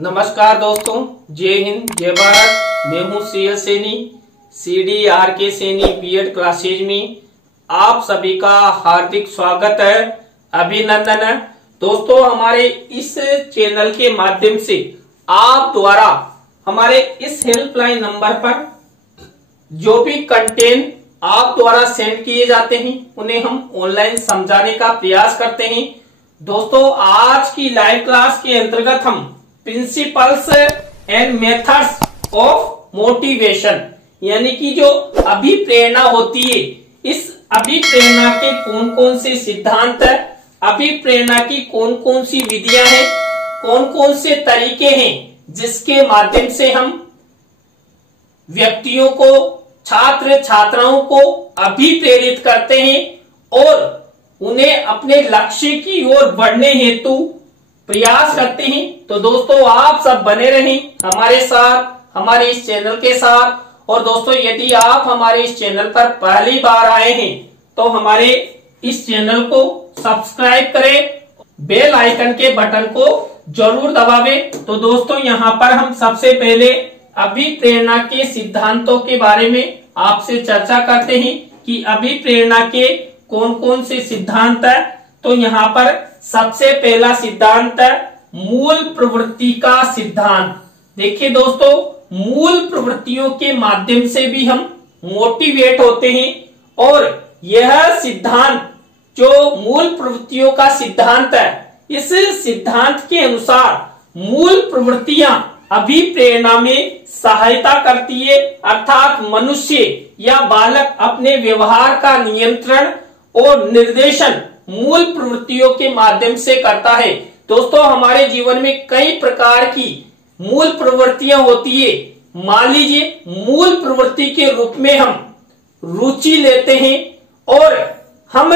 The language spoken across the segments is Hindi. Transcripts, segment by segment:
नमस्कार दोस्तों, जय हिंद जय भारत। मैं हूं CL Saini, CDRK Saini BEd classes में आप सभी का हार्दिक स्वागत है, अभिनंदन है। दोस्तों, हमारे इस चैनल के माध्यम से आप द्वारा हमारे इस हेल्पलाइन नंबर पर जो भी कंटेंट आप द्वारा सेंड किए जाते हैं उन्हें हम ऑनलाइन समझाने का प्रयास करते हैं। दोस्तों, आज की लाइव क्लास के अंतर्गत हम principles and methods of motivation यानी कि जो अभिप्रेरणा होती है, इस अभिप्रेरणा के कौन कौन से सिद्धांत है, अभिप्रेरणा की कौन कौन सी विधियां हैं, कौन कौन से तरीके हैं जिसके माध्यम से हम व्यक्तियों को, छात्र छात्राओं को अभिप्रेरित करते हैं और उन्हें अपने लक्ष्य की ओर बढ़ने हेतु प्रयास करते हैं। तो दोस्तों, आप सब बने रहें हमारे साथ, हमारे इस चैनल के साथ। और दोस्तों, यदि आप हमारे इस चैनल पर पहली बार आए हैं तो हमारे इस चैनल को सब्सक्राइब करें, बेल आइकन के बटन को जरूर दबावें। तो दोस्तों, यहाँ पर हम सबसे पहले अभिप्रेरणा के सिद्धांतों के बारे में आपसे चर्चा करते हैं कि अभिप्रेरणा के कौन कौन से सिद्धांत है। तो यहाँ पर सबसे पहला सिद्धांत है मूल प्रवृत्ति का सिद्धांत। देखिए दोस्तों, मूल प्रवृत्तियों के माध्यम से भी हम मोटिवेट होते हैं और यह सिद्धांत जो मूल प्रवृत्तियों का सिद्धांत है, इस सिद्धांत के अनुसार मूल प्रवृत्तियां अभिप्रेरणा में सहायता करती है, अर्थात मनुष्य या बालक अपने व्यवहार का नियंत्रण और निर्देशन मूल प्रवृत्तियों के माध्यम से करता है। दोस्तों, हमारे जीवन में कई प्रकार की मूल प्रवृत्तियां होती है। मान लीजिए, मूल प्रवृत्ति के रूप में हम रुचि लेते हैं और हम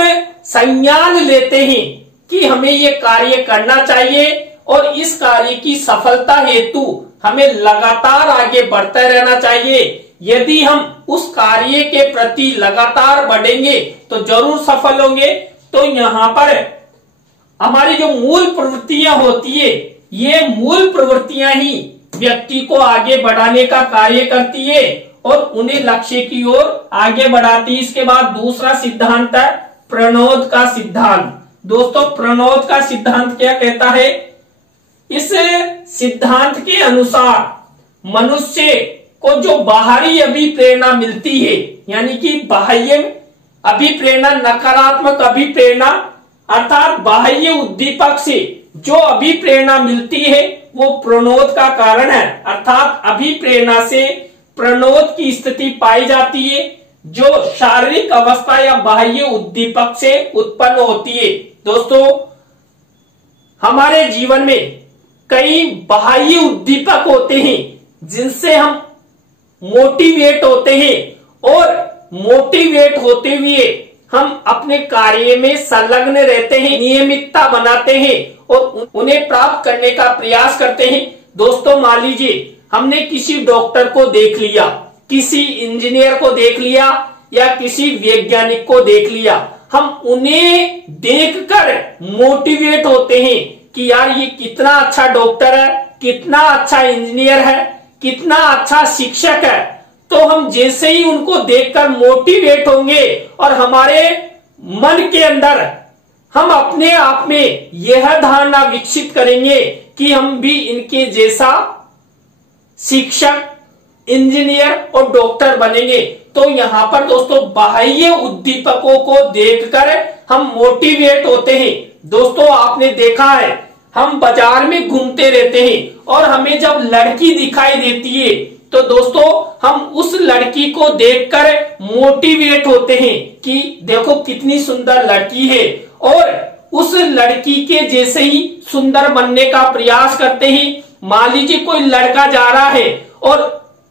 संज्ञान लेते हैं कि हमें ये कार्य करना चाहिए और इस कार्य की सफलता हेतु हमें लगातार आगे बढ़ते रहना चाहिए। यदि हम उस कार्य के प्रति लगातार बढ़ेंगे तो जरूर सफल होंगे। तो यहाँ पर हमारी जो मूल प्रवृत्तियां होती है, ये मूल प्रवृत्तियां ही व्यक्ति को आगे बढ़ाने का कार्य करती है और उन्हें लक्ष्य की ओर आगे बढ़ाती है। इसके बाद दूसरा सिद्धांत है प्रणोद का सिद्धांत। दोस्तों, प्रणोद का सिद्धांत क्या कहता है? इस सिद्धांत के अनुसार मनुष्य को जो बाहरी अभिप्रेरणा मिलती है, यानी कि बाह्य अभिप्रेरणा, नकारात्मक अभिप्रेरणा अर्थात बाह्य उद्दीपक से जो अभिप्रेरणा मिलती है वो प्रणोद का कारण है। अर्थात अभिप्रेरणा से प्रणोद की स्थिति पाई जाती है जो शारीरिक अवस्था या बाह्य उद्दीपक से उत्पन्न होती है। दोस्तों, हमारे जीवन में कई बाह्य उद्दीपक होते हैं जिनसे हम मोटिवेट होते हैं और मोटिवेट होते हुए हम अपने कार्य में संलग्न रहते हैं, नियमितता बनाते हैं और उन्हें प्राप्त करने का प्रयास करते हैं। दोस्तों, मान लीजिए हमने किसी डॉक्टर को देख लिया, किसी इंजीनियर को देख लिया या किसी वैज्ञानिक को देख लिया, हम उन्हें देखकर मोटिवेट होते हैं कि यार ये कितना अच्छा डॉक्टर है, कितना अच्छा इंजीनियर है, कितना अच्छा शिक्षक है। तो हम जैसे ही उनको देखकर मोटिवेट होंगे और हमारे मन के अंदर हम अपने आप में यह धारणा विकसित करेंगे कि हम भी इनके जैसा शिक्षक, इंजीनियर और डॉक्टर बनेंगे। तो यहाँ पर दोस्तों, बाह्य उद्दीपकों को देखकर हम मोटिवेट होते हैं। दोस्तों, आपने देखा है, हम बाजार में घूमते रहते हैं और हमें जब लड़की दिखाई देती है तो दोस्तों, हम उस लड़की को देखकर मोटिवेट होते हैं कि देखो कितनी सुंदर लड़की है और उस लड़की के जैसे ही सुंदर बनने का प्रयास करते हैं। मान लीजिए कोई लड़का जा रहा है और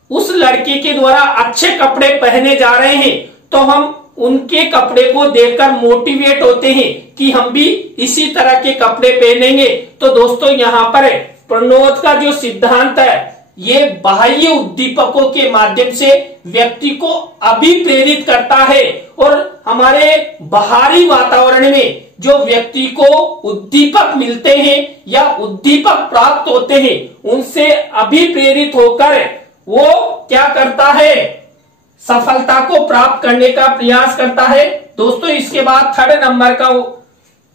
उस लड़के के द्वारा अच्छे कपड़े पहने जा रहे हैं तो हम उनके कपड़े को देखकर मोटिवेट होते हैं कि हम भी इसी तरह के कपड़े पहनेंगे। तो दोस्तों, यहाँ पर प्रणोद का जो सिद्धांत है ये बाह्य उद्दीपकों के माध्यम से व्यक्ति को अभिप्रेरित करता है और हमारे बाहरी वातावरण में जो व्यक्ति को उद्दीपक मिलते हैं या उद्दीपक प्राप्त होते हैं उनसे अभिप्रेरित होकर वो क्या करता है, सफलता को प्राप्त करने का प्रयास करता है। दोस्तों इसके बाद थर्ड नंबर का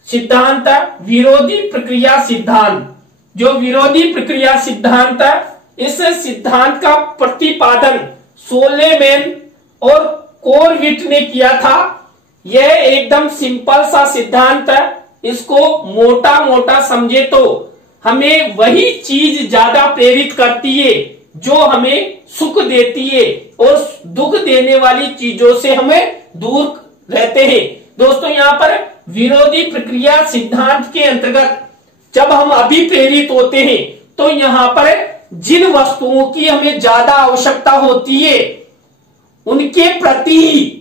सिद्धांत है विरोधी प्रक्रिया सिद्धांत। जो विरोधी प्रक्रिया सिद्धांत है, इस सिद्धांत का प्रतिपादन सोलेमैन और कोरविट ने किया था। यह एकदम सिंपल सा सिद्धांत है। इसको मोटा मोटा समझे तो हमें वही चीज ज्यादा प्रेरित करती है जो हमें सुख देती है और दुख देने वाली चीजों से हमें दूर रहते हैं। दोस्तों यहाँ पर विरोधी प्रक्रिया सिद्धांत के अंतर्गत जब हम अभिप्रेरित होते हैं तो यहाँ पर जिन वस्तुओं की हमें ज्यादा आवश्यकता होती है उनके प्रति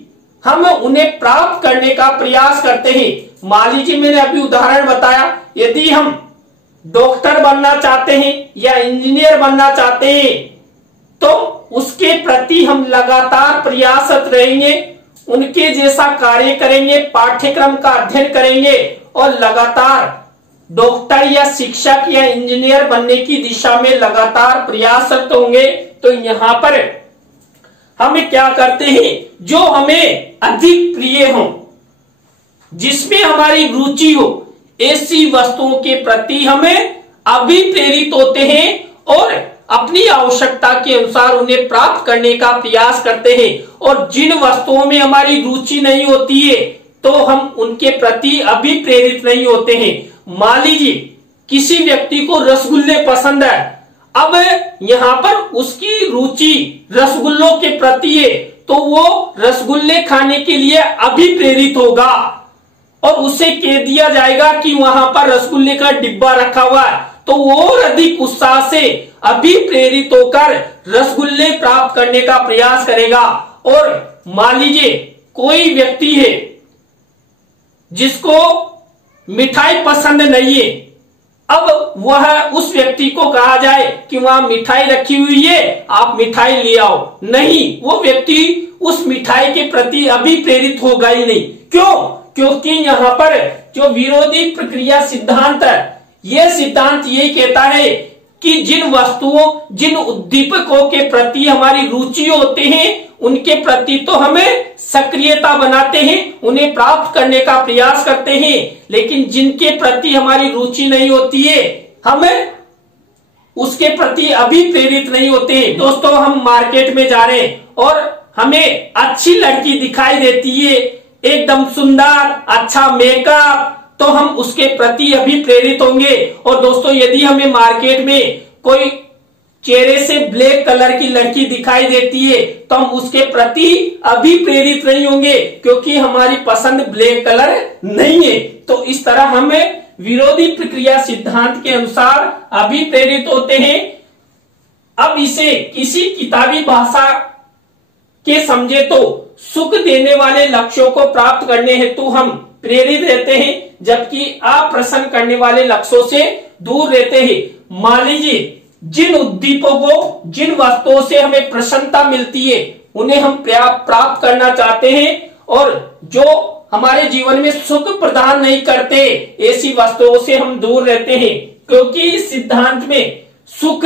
हम उन्हें प्राप्त करने का प्रयास करते हैं। मान लीजिए मैंने अभी उदाहरण बताया, यदि हम डॉक्टर बनना चाहते हैं या इंजीनियर बनना चाहते हैं तो उसके प्रति हम लगातार प्रयासरत रहेंगे, उनके जैसा कार्य करेंगे, पाठ्यक्रम का अध्ययन करेंगे और लगातार डॉक्टर या शिक्षक या इंजीनियर बनने की दिशा में लगातार प्रयासरत होंगे। तो यहाँ पर हम क्या करते हैं, जो हमें अधिक प्रिय हो, जिसमें हमारी रुचि हो, ऐसी वस्तुओं के प्रति हमें अभिप्रेरित होते हैं और अपनी आवश्यकता के अनुसार उन्हें प्राप्त करने का प्रयास करते हैं। और जिन वस्तुओं में हमारी रुचि नहीं होती है तो हम उनके प्रति अभिप्रेरित नहीं होते हैं। मान लीजिए किसी व्यक्ति को रसगुल्ले पसंद है, अब यहाँ पर उसकी रुचि रसगुल्लों के प्रति है तो वो रसगुल्ले खाने के लिए अभिप्रेरित होगा और उसे कह दिया जाएगा कि वहां पर रसगुल्ले का डिब्बा रखा हुआ है तो वो और अधिक उत्साह से अभिप्रेरित होकर रसगुल्ले प्राप्त करने का प्रयास करेगा। और मान लीजिए कोई व्यक्ति है जिसको मिठाई पसंद नहीं है, अब वह उस व्यक्ति को कहा जाए कि वहां मिठाई रखी हुई है, आप मिठाई ले आओ, नहीं, वो व्यक्ति उस मिठाई के प्रति अभिप्रेरित होगा ही नहीं। क्यों? क्योंकि यहाँ पर जो विरोधी प्रक्रिया सिद्धांत है, यह सिद्धांत यही कहता है कि जिन वस्तुओं, जिन उद्दीपकों के प्रति हमारी रुचि होते हैं उनके प्रति तो हमें सक्रियता बनाते हैं, उन्हें प्राप्त करने का प्रयास करते हैं, लेकिन जिनके प्रति हमारी रुचि नहीं होती है हमें उसके प्रति अभिप्रेरित नहीं होते। दोस्तों हम मार्केट में जा रहे हैं और हमें अच्छी लड़की दिखाई देती है, एकदम सुंदर, अच्छा मेकअप, तो हम उसके प्रति अभिप्रेरित होंगे। और दोस्तों यदि हमें मार्केट में कोई चेहरे से ब्लैक कलर की लड़की दिखाई देती है तो हम उसके प्रति अभिप्रेरित नहीं होंगे क्योंकि हमारी पसंद ब्लैक कलर नहीं है। तो इस तरह हमें विरोधी प्रक्रिया सिद्धांत के अनुसार अभिप्रेरित होते हैं। अब इसे किसी किताबी भाषा के समझे तो सुख देने वाले लक्ष्यों को प्राप्त करने हेतु हम प्रेरित रहते हैं, जबकि अप्रसन्न करने वाले लक्ष्यों से दूर रहते हैं। मान लीजिए जिन उद्दीपकों, जिन वस्तुओं से हमें प्रसन्नता मिलती है उन्हें हम प्राप्त करना चाहते हैं और जो हमारे जीवन में सुख प्रदान नहीं करते ऐसी वस्तुओं से हम दूर रहते हैं, क्योंकि इस सिद्धांत में सुख,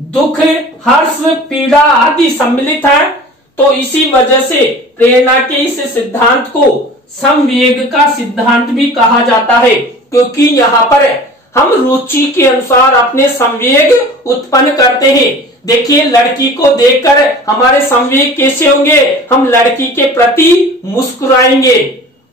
दुख, हर्ष, पीड़ा आदि सम्मिलित है। तो इसी वजह से प्रेरणा के इस सिद्धांत को संवेग का सिद्धांत भी कहा जाता है, क्योंकि यहाँ पर हम रुचि के अनुसार अपने संवेग उत्पन्न करते हैं। देखिए लड़की को देखकर हमारे संवेग कैसे होंगे, हम लड़की के प्रति मुस्कुराएंगे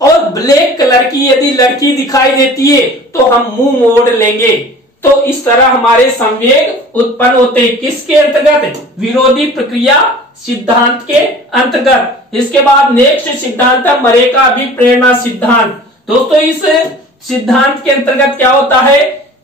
और ब्लैक कलर की यदि लड़की दिखाई देती है तो हम मुंह मोड़ लेंगे। तो इस तरह हमारे संवेग उत्पन्न होते हैं, किसके अंतर्गत? विरोधी प्रक्रिया सिद्धांत के अंतर्गत। इसके बाद नेक्स्ट सिद्धांत है मरे का अभिप्रेरणा सिद्धांत। दोस्तों इस सिद्धांत के अंतर्गत क्या होता है,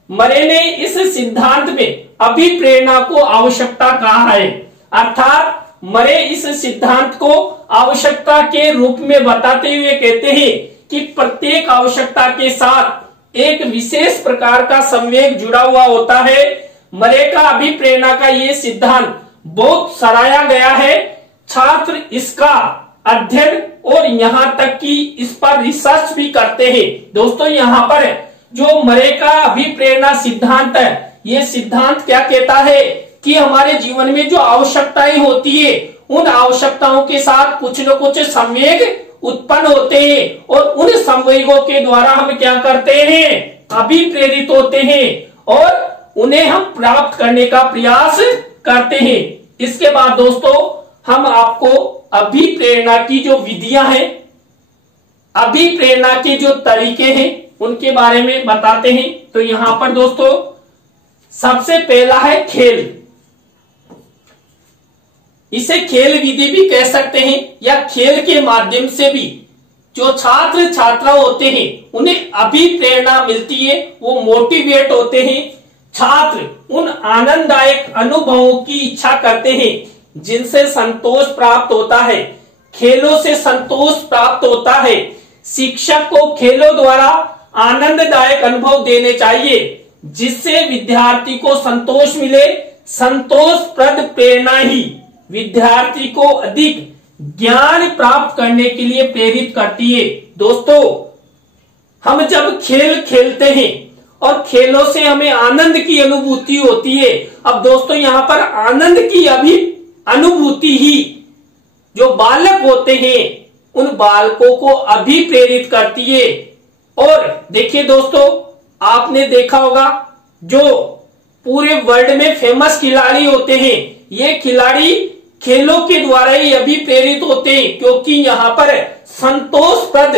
मरे ने इस सिद्धांत में अभिप्रेरणा को आवश्यकता कहा है, अर्थात मरे इस सिद्धांत को आवश्यकता के रूप में बताते हुए कहते हैं कि प्रत्येक आवश्यकता के साथ एक विशेष प्रकार का संवेग जुड़ा हुआ होता है। मरेका अभिप्रेरणा का ये सिद्धांत बहुत सराहा गया है। छात्र इसका अध्ययन और यहाँ तक कि इस पर रिसर्च भी करते हैं। दोस्तों यहाँ पर जो मरेका अभिप्रेरणा सिद्धांत है, ये सिद्धांत क्या कहता है कि हमारे जीवन में जो आवश्यकताएं होती है, उन आवश्यकताओं के साथ कुछ न कुछ संवेग उत्पन्न होते हैं और उन संवेगों के द्वारा हम क्या करते हैं, अभिप्रेरित होते हैं और उन्हें हम प्राप्त करने का प्रयास करते हैं। इसके बाद दोस्तों हम आपको अभिप्रेरणा की जो विधियां हैं, अभिप्रेरणा के जो तरीके हैं, उनके बारे में बताते हैं। तो यहां पर दोस्तों सबसे पहला है खेल। इसे खेल विधि भी कह सकते हैं या खेल के माध्यम से भी जो छात्र छात्रा होते हैं उन्हें अभिप्रेरणा मिलती है, वो मोटिवेट होते हैं। छात्र उन आनंददायक अनुभवों की इच्छा करते हैं जिनसे संतोष प्राप्त होता है। खेलों से संतोष प्राप्त होता है। शिक्षक को खेलों द्वारा आनंददायक अनुभव देने चाहिए जिससे विद्यार्थी को संतोष मिले। संतोषप्रद प्रेरणा ही विद्यार्थी को अधिक ज्ञान प्राप्त करने के लिए प्रेरित करती है। दोस्तों हम जब खेल खेलते हैं और खेलों से हमें आनंद की अनुभूति होती है। अब दोस्तों यहाँ पर आनंद की अनुभूति ही जो बालक होते हैं उन बालकों को अभिप्रेरित करती है। और देखिए दोस्तों, आपने देखा होगा जो पूरे वर्ल्ड में फेमस खिलाड़ी होते हैं, ये खिलाड़ी खेलों के द्वारा ही अभिप्रेरित होते हैं, क्योंकि यहाँ पर संतोषप्रद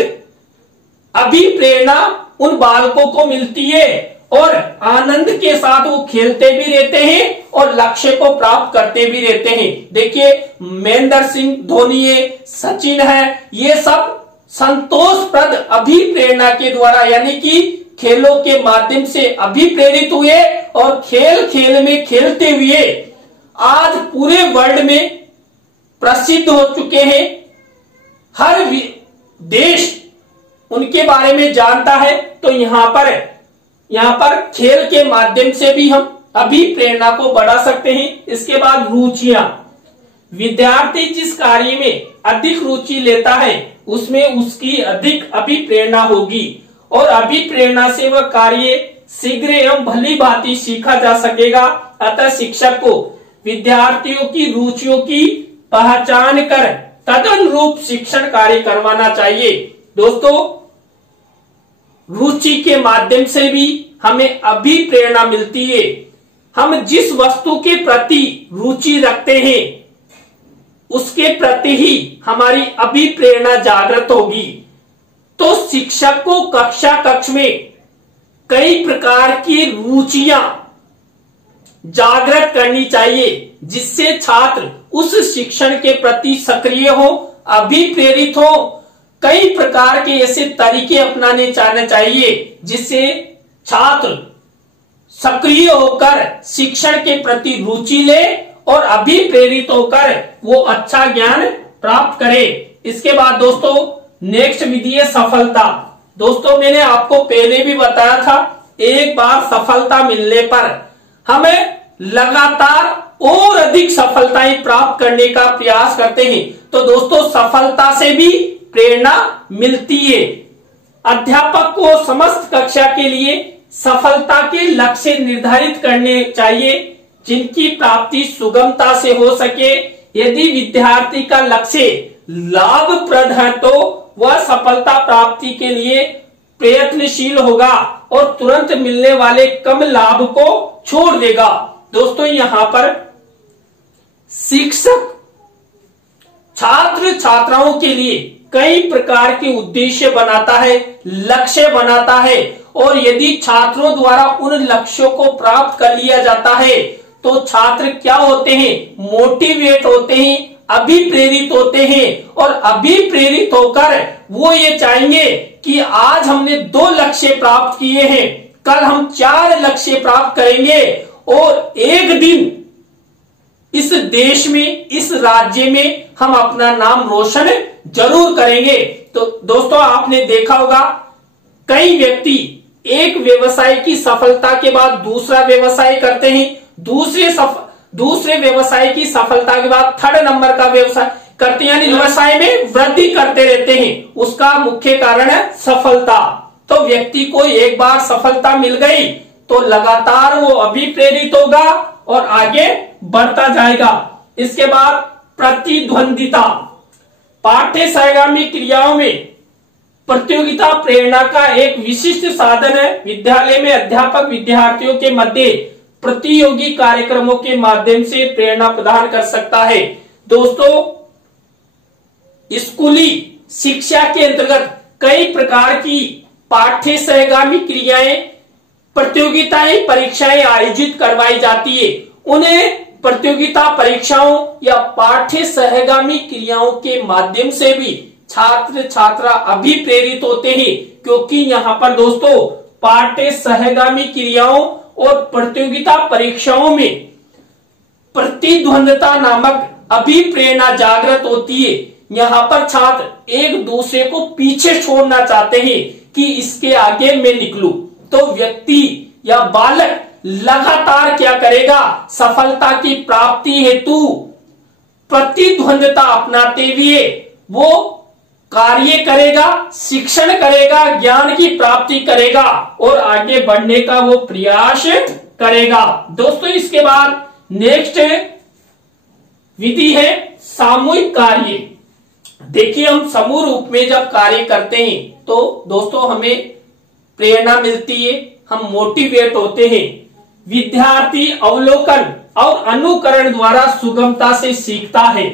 अभिप्रेरणा उन बालकों को मिलती है और आनंद के साथ वो खेलते भी रहते हैं और लक्ष्य को प्राप्त करते भी रहते हैं। देखिए महेंद्र सिंह धोनी है, सचिन है, ये सब संतोषप्रद अभिप्रेरणा के द्वारा यानी कि खेलों के माध्यम से अभिप्रेरित हुए और खेल खेल में खेलते हुए आज पूरे वर्ल्ड में प्रसिद्ध हो चुके हैं। हर देश उनके बारे में जानता है। तो यहाँ पर खेल के माध्यम से भी हम अभिप्रेरणा को बढ़ा सकते हैं। इसके बाद रुचियां। विद्यार्थी जिस कार्य में अधिक रुचि लेता है उसमें उसकी अधिक अभिप्रेरणा होगी और अभिप्रेरणा से वह कार्य शीघ्र एवं भली भांति सीखा जा सकेगा। अतः शिक्षक को विद्यार्थियों की रुचियों की पहचान कर तदनुरूप शिक्षण कार्य करवाना चाहिए। दोस्तों रुचि के माध्यम से भी हमें अभिप्रेरणा मिलती है। हम जिस वस्तु के प्रति रुचि रखते हैं उसके प्रति ही हमारी अभिप्रेरणा जागृत होगी। तो शिक्षक को कक्ष में कई प्रकार की रुचियां जागृत करनी चाहिए जिससे छात्र उस शिक्षण के प्रति सक्रिय हो, अभिप्रेरित हो। कई प्रकार के ऐसे तरीके अपनाने चाहिए जिससे छात्र सक्रिय होकर शिक्षण के प्रति रुचि ले और अभिप्रेरित होकर वो अच्छा ज्ञान प्राप्त करे। इसके बाद दोस्तों नेक्स्ट विधि है सफलता। दोस्तों मैंने आपको पहले भी बताया था, एक बार सफलता मिलने पर हमें लगातार और अधिक सफलताएं प्राप्त करने का प्रयास करते हैं। तो दोस्तों सफलता से भी प्रेरणा मिलती है। अध्यापक को समस्त कक्षा के लिए सफलता के लक्ष्य निर्धारित करने चाहिए जिनकी प्राप्ति सुगमता से हो सके। यदि विद्यार्थी का लक्ष्य लाभप्रद है तो वह सफलता प्राप्ति के लिए प्रयत्नशील होगा और तुरंत मिलने वाले कम लाभ को छोड़ देगा। दोस्तों यहाँ पर शिक्षक छात्र छात्राओं के लिए कई प्रकार के उद्देश्य बनाता है, लक्ष्य बनाता है और यदि छात्रों द्वारा उन लक्ष्यों को प्राप्त कर लिया जाता है तो छात्र क्या होते हैं, मोटिवेट होते हैं, अभिप्रेरित होते हैं और अभिप्रेरित होकर वो ये चाहेंगे कि आज हमने 2 लक्ष्य प्राप्त किए हैं, कल हम 4 लक्ष्य प्राप्त करेंगे और एक दिन इस देश में, इस राज्य में हम अपना नाम रोशन जरूर करेंगे। तो दोस्तों आपने देखा होगा कई व्यक्ति एक व्यवसाय की सफलता के बाद दूसरा व्यवसाय करते हैं, दूसरे व्यवसाय की सफलता के बाद थर्ड नंबर का व्यवसाय करते हैं, यानी व्यवसाय में वृद्धि करते रहते हैं, उसका मुख्य कारण है सफलता। तो व्यक्ति को एक बार सफलता मिल गई तो लगातार वो अभिप्रेरित होगा और आगे बढ़ता जाएगा। इसके बाद प्रतिद्वंदिता, पाठ्य सहगामी क्रियाओं में प्रतियोगिता प्रेरणा का एक विशिष्ट साधन है। विद्यालय में अध्यापक विद्यार्थियों के मध्य प्रतियोगी कार्यक्रमों के माध्यम से प्रेरणा प्रदान कर सकता है। दोस्तों, स्कूली शिक्षा के अंतर्गत कई प्रकार की पाठ्य सहगामी क्रियाएं, प्रतियोगिताएं, परीक्षाएं आयोजित करवाई जाती है। उन्हें प्रतियोगिता परीक्षाओं या पाठ्य सहगामी क्रियाओं के माध्यम से भी छात्र छात्रा अभिप्रेरित होते हैं, क्योंकि यहाँ पर दोस्तों पाठ्य सहगामी क्रियाओं और प्रतियोगिता परीक्षाओं में प्रतिद्वंदता नामक अभिप्रेरणा जागृत होती है। यहाँ पर छात्र एक दूसरे को पीछे छोड़ना चाहते हैं कि इसके आगे मैं निकलूं। तो व्यक्ति या बालक लगातार क्या करेगा, सफलता की प्राप्ति हेतु प्रतिद्वंदता अपनाते हुए वो कार्य करेगा, शिक्षण करेगा, ज्ञान की प्राप्ति करेगा और आगे बढ़ने का वो प्रयास करेगा। दोस्तों, इसके बाद नेक्स्ट विधि है सामूहिक कार्य। देखिए, हम समूह रूप में जब कार्य करते हैं तो दोस्तों हमें प्रेरणा मिलती है, हम मोटिवेट होते हैं। विद्यार्थी अवलोकन और अनुकरण द्वारा सुगमता से सीखता है,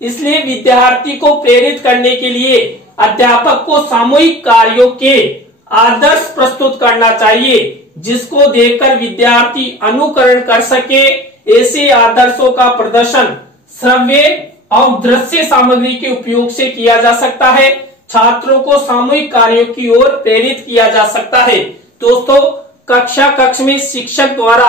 इसलिए विद्यार्थी को प्रेरित करने के लिए अध्यापक को सामूहिक कार्यों के आदर्श प्रस्तुत करना चाहिए, जिसको देखकर विद्यार्थी अनुकरण कर सके। ऐसे आदर्शों का प्रदर्शन श्रव्य और दृश्य सामग्री के उपयोग से किया जा सकता है। छात्रों को सामूहिक कार्यों की ओर प्रेरित किया जा सकता है। दोस्तों, कक्ष में शिक्षक द्वारा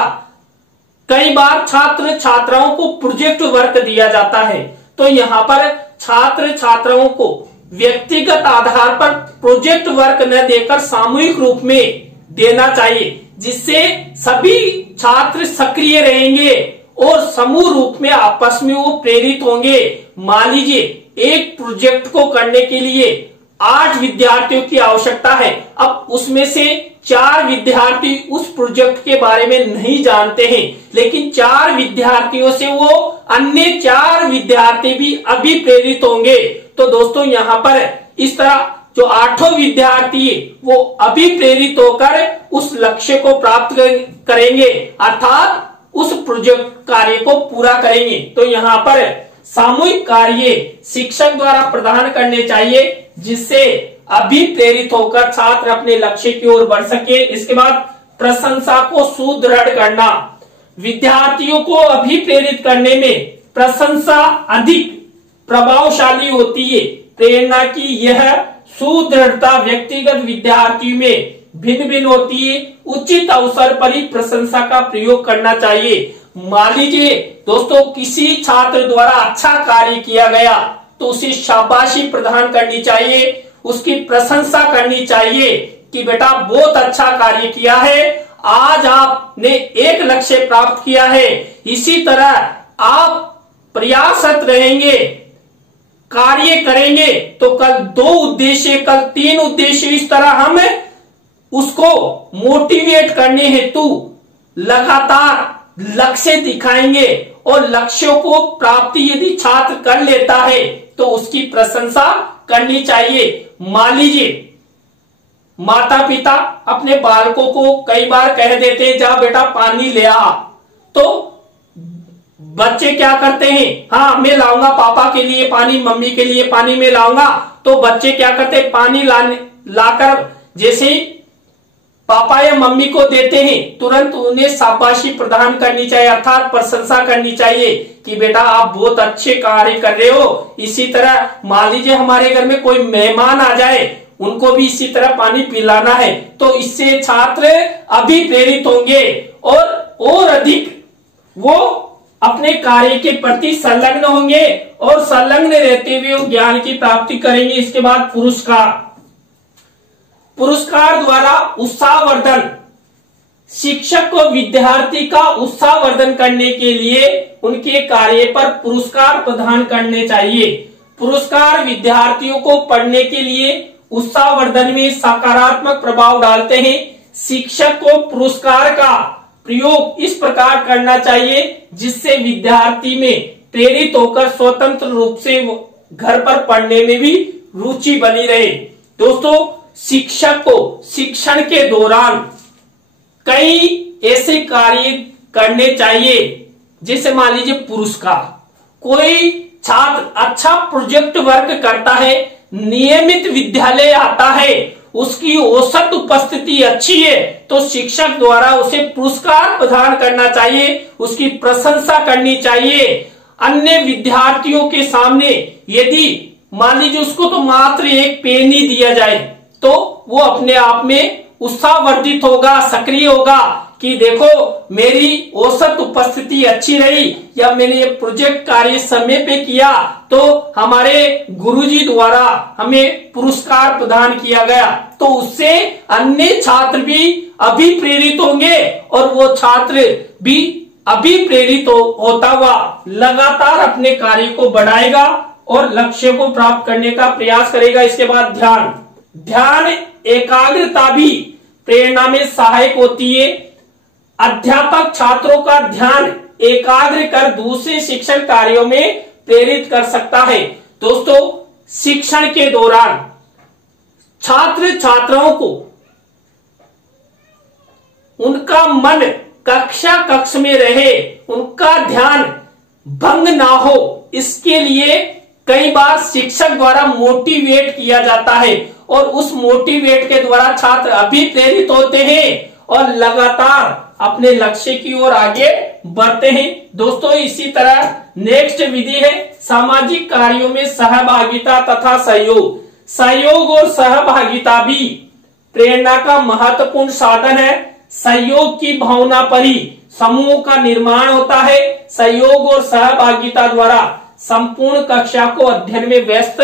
कई बार छात्र छात्राओं को प्रोजेक्ट वर्क दिया जाता है, तो यहाँ पर छात्र छात्राओं को व्यक्तिगत आधार पर प्रोजेक्ट वर्क न देकर सामूहिक रूप में देना चाहिए, जिससे सभी छात्र सक्रिय रहेंगे और समूह रूप में आपस में वो प्रेरित होंगे। मान लीजिए एक प्रोजेक्ट को करने के लिए 8 विद्यार्थियों की आवश्यकता है, अब उसमें से 4 विद्यार्थी उस प्रोजेक्ट के बारे में नहीं जानते हैं, लेकिन 4 विद्यार्थियों से वो अन्य 4 विद्यार्थी भी अभिप्रेरित होंगे। तो दोस्तों, यहाँ पर इस तरह जो 8 विद्यार्थी वो अभिप्रेरित होकर उस लक्ष्य को प्राप्त करेंगे, अर्थात उस प्रोजेक्ट कार्य को पूरा करेंगे। तो यहाँ पर सामूहिक कार्य शिक्षक द्वारा प्रदान करने चाहिए, जिससे अभिप्रेरित होकर छात्र अपने लक्ष्य की ओर बढ़ सके। इसके बाद प्रशंसा को सुदृढ़ करना। विद्यार्थियों को अभिप्रेरित करने में प्रशंसा अधिक प्रभावशाली होती है। प्रेरणा की यह सुदृढ़ता व्यक्तिगत विद्यार्थियों में भिन्न भिन्न होती है। उचित अवसर पर ही प्रशंसा का प्रयोग करना चाहिए। मान लीजिए दोस्तों, किसी छात्र द्वारा अच्छा कार्य किया गया तो उसे शाबाशी प्रदान करनी चाहिए, उसकी प्रशंसा करनी चाहिए कि बेटा बहुत अच्छा कार्य किया है, आज आपने एक लक्ष्य प्राप्त किया है। इसी तरह आप प्रयासरत रहेंगे, कार्य करेंगे तो कल 2 उद्देश्य, कल 3 उद्देश्य, इस तरह हम उसको मोटिवेट करने हेतु लगातार लक्ष्य दिखाएंगे और लक्ष्यों को प्राप्ति यदि छात्र कर लेता है तो उसकी प्रशंसा करनी चाहिए। मान लीजिए माता पिता अपने बालकों को कई बार कह देते हैं, जा बेटा पानी ले आ, तो बच्चे क्या करते हैं, हाँ मैं लाऊंगा पापा के लिए पानी, मम्मी के लिए पानी मैं लाऊंगा। तो बच्चे क्या करते हैं, पानी लाकर जैसे पापा या मम्मी को देते हैं, तुरंत उन्हें शाबाशी प्रदान करनी चाहिए, अर्थात प्रशंसा करनी चाहिए कि बेटा आप बहुत अच्छे कार्य कर रहे हो। इसी तरह मान लीजिए हमारे घर में कोई मेहमान आ जाए, उनको भी इसी तरह पानी पिलाना है, तो इससे छात्र अभिप्रेरित होंगे और अधिक वो अपने कार्य के प्रति संलग्न होंगे और संलग्न रहते हुए ज्ञान की प्राप्ति करेंगे। इसके बाद पुरस्कार द्वारा उत्साहवर्धन शिक्षक को विद्यार्थी का उत्साहवर्धन करने के लिए उनके कार्य पर पुरस्कार प्रदान करने चाहिए। पुरस्कार विद्यार्थियों को पढ़ने के लिए उत्साहवर्धन में सकारात्मक प्रभाव डालते हैं। शिक्षक को पुरस्कार का प्रयोग इस प्रकार करना चाहिए जिससे विद्यार्थी में प्रेरित होकर स्वतंत्र रूप से घर पर पढ़ने में भी रुचि बनी रहे। दोस्तों, शिक्षक को शिक्षण के दौरान कई ऐसे कार्य करने चाहिए, जैसे मान लीजिए पुरस्कार। कोई छात्र अच्छा प्रोजेक्ट वर्क करता है, नियमित विद्यालय आता है, उसकी औसत उपस्थिति अच्छी है, तो शिक्षक द्वारा उसे पुरस्कार प्रदान करना चाहिए, उसकी प्रशंसा करनी चाहिए। अन्य विद्यार्थियों के सामने यदि मान लीजिए उसको तो मात्र एक पेन ही दिया जाए तो वो अपने आप में उत्साहवर्धित होगा, सक्रिय होगा कि देखो मेरी औसत उपस्थिति अच्छी रही या मैंने ये प्रोजेक्ट कार्य समय पे किया तो हमारे गुरुजी द्वारा हमें पुरस्कार प्रदान किया गया। तो उससे अन्य छात्र भी अभिप्रेरित होंगे और वो छात्र भी अभिप्रेरित होता हुआ लगातार अपने कार्य को बढ़ाएगा और लक्ष्य को प्राप्त करने का प्रयास करेगा। इसके बाद ध्यान एकाग्रता भी प्रेरणा में सहायक होती है। अध्यापक छात्रों का ध्यान एकाग्र कर दूसरे शिक्षण कार्यों में प्रेरित कर सकता है। दोस्तों, शिक्षण के दौरान छात्र छात्राओं को उनका मन कक्ष में रहे, उनका ध्यान भंग ना हो, इसके लिए कई बार शिक्षक द्वारा मोटिवेट किया जाता है और उस मोटिवेट के द्वारा छात्र अभिप्रेरित होते हैं और लगातार अपने लक्ष्य की ओर आगे बढ़ते हैं। दोस्तों, इसी तरह नेक्स्ट विधि है सामाजिक कार्यों में सहभागिता तथा सहयोग। सहयोग और सहभागिता भी प्रेरणा का महत्वपूर्ण साधन है। सहयोग की भावना पर ही समूह का निर्माण होता है। सहयोग और सहभागिता द्वारा संपूर्ण कक्षा को अध्ययन में व्यस्त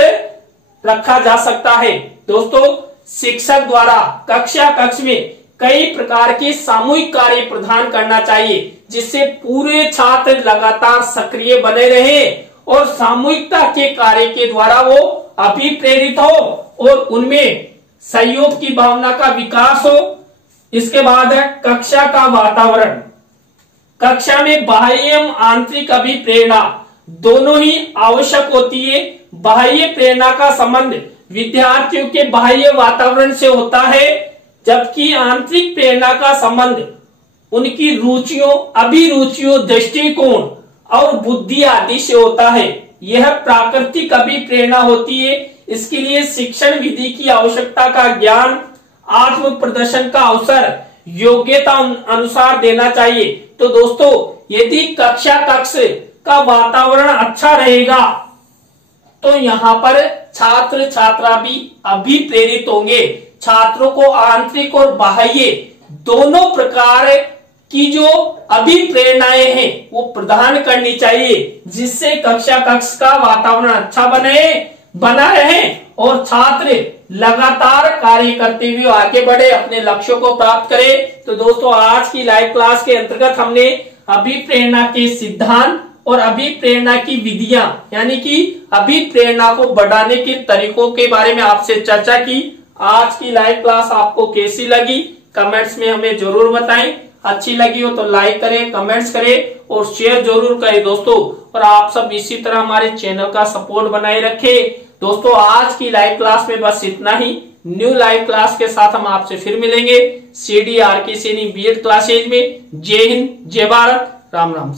रखा जा सकता है। दोस्तों, शिक्षक द्वारा कक्ष में कई प्रकार के सामूहिक कार्य प्रदान करना चाहिए जिससे पूरे छात्र लगातार सक्रिय बने रहे और सामूहिकता के कार्य के द्वारा वो अभिप्रेरित हो और उनमें सहयोग की भावना का विकास हो। इसके बाद है कक्षा का वातावरण। कक्षा में बाह्य एवं आंतरिक अभिप्रेरणा दोनों ही आवश्यक होती है। बाह्य प्रेरणा का संबंध विद्यार्थियों के बाह्य वातावरण से होता है, जबकि आंतरिक प्रेरणा का संबंध उनकी रुचियों, अभिरुचियों, दृष्टिकोण और बुद्धि आदि से होता है। यह प्राकृतिक अभिप्रेरणा होती है। इसके लिए शिक्षण विधि की आवश्यकता का ज्ञान, आत्म प्रदर्शन का अवसर योग्यता अनुसार देना चाहिए। तो दोस्तों, यदि कक्ष का वातावरण अच्छा रहेगा तो यहाँ पर छात्र छात्रा भी अभिप्रेरित होंगे। छात्रों को आंतरिक और बाह्य दोनों प्रकार की जो अभिप्रेरणाएं हैं वो प्रदान करनी चाहिए, जिससे कक्षा का वातावरण अच्छा बना रहे और छात्र लगातार कार्य करते हुए आगे बढ़े, अपने लक्ष्यों को प्राप्त करे। तो दोस्तों, आज की लाइव क्लास के अंतर्गत हमने अभिप्रेरणा के सिद्धांत और अभिप्रेरणा की विधियां यानी कि अभिप्रेरणा को बढ़ाने के तरीकों के बारे में आपसे चर्चा की। आज की लाइव क्लास आपको कैसी लगी कमेंट्स में हमें जरूर बताएं। अच्छी लगी हो तो लाइक करें, कमेंट्स करें और शेयर जरूर करें दोस्तों। और आप सब इसी तरह हमारे चैनल का सपोर्ट बनाए रखें। दोस्तों, आज की लाइव क्लास में बस इतना ही। न्यू लाइव क्लास के साथ हम आपसे फिर मिलेंगे CDRK सैनी BEd क्लासेज में। जय हिंद, जय भारत, राम राम।